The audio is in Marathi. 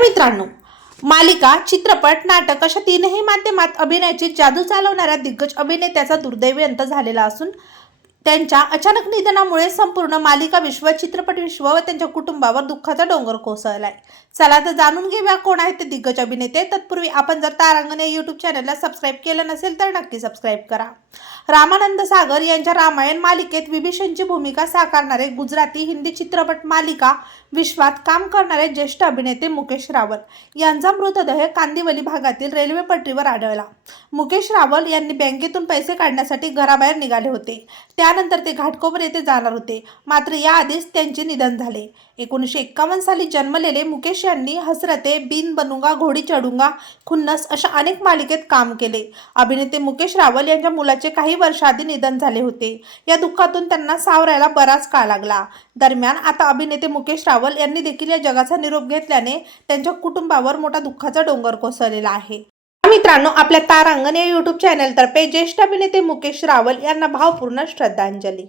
मित्रांनो मालिका चित्रपट नाटक अशा तीनही माध्यमात अभिनयाची जादू चालवणाऱ्या दिग्गज अभिनेत्याचा दुर्दैवी अंत झालेला असून त्यांच्या अचानक निधनामुळे संपूर्ण मालिका विश्व चित्रपट विश्व व त्यांच्या कुटुंबावर दुःखाचा डोंगर कोसळलाय. चला तर जाणून घेऊया कोण आहेत ते दिग्गज अभिनेते. तत्पूर्वी आपण जर तारांगण या चॅनलला सबस्क्राईब केलं नसेल तर नक्की सबस्क्राईब करा. रामानंद सागर यांच्या रामायण मालिकेत विभीषणची भूमिका साकारणारे गुजराती हिंदी चित्रपट मालिका विश्वात काम करणारे ज्येष्ठ अभिनेते मुकेश रावल यांचा मृतदेह कांदिवली भागातील रेल्वे पटरीवर आढळला. मुकेश रावल यांनी बँकेतून पैसे काढण्यासाठी घराबाहेर निघाले होते. त्यानंतर ते घाटकोपर येथे जाणार होते. मात्र याआधीच त्यांचे निधन झाले. एकोणीसशे एक्कावन्न साली जन्मलेले मुकेश यांनी हसरते बिन बनूंगा घोडी चढूंगा खुन्नस अशा अनेक मालिकेत काम केले. अभिनेते मुकेश रावल यांच्या मुलाचे काही वर्षाआधी निधन झाले होते. या दुःखातून त्यांना सावरायला बराच काळ लागला. दरम्यान आता अभिनेते मुकेश रावल यांनी देखील या जगाचा निरोप घेतल्याने त्यांच्या कुटुंबावर मोठा दुःखाचा डोंगर कोसळलेला आहे. मित्रांनो आपल्या तारांगण या युट्यूब चॅनलतर्फे ज्येष्ठ अभिनेते मुकेश रावल यांना भावपूर्ण श्रद्धांजली.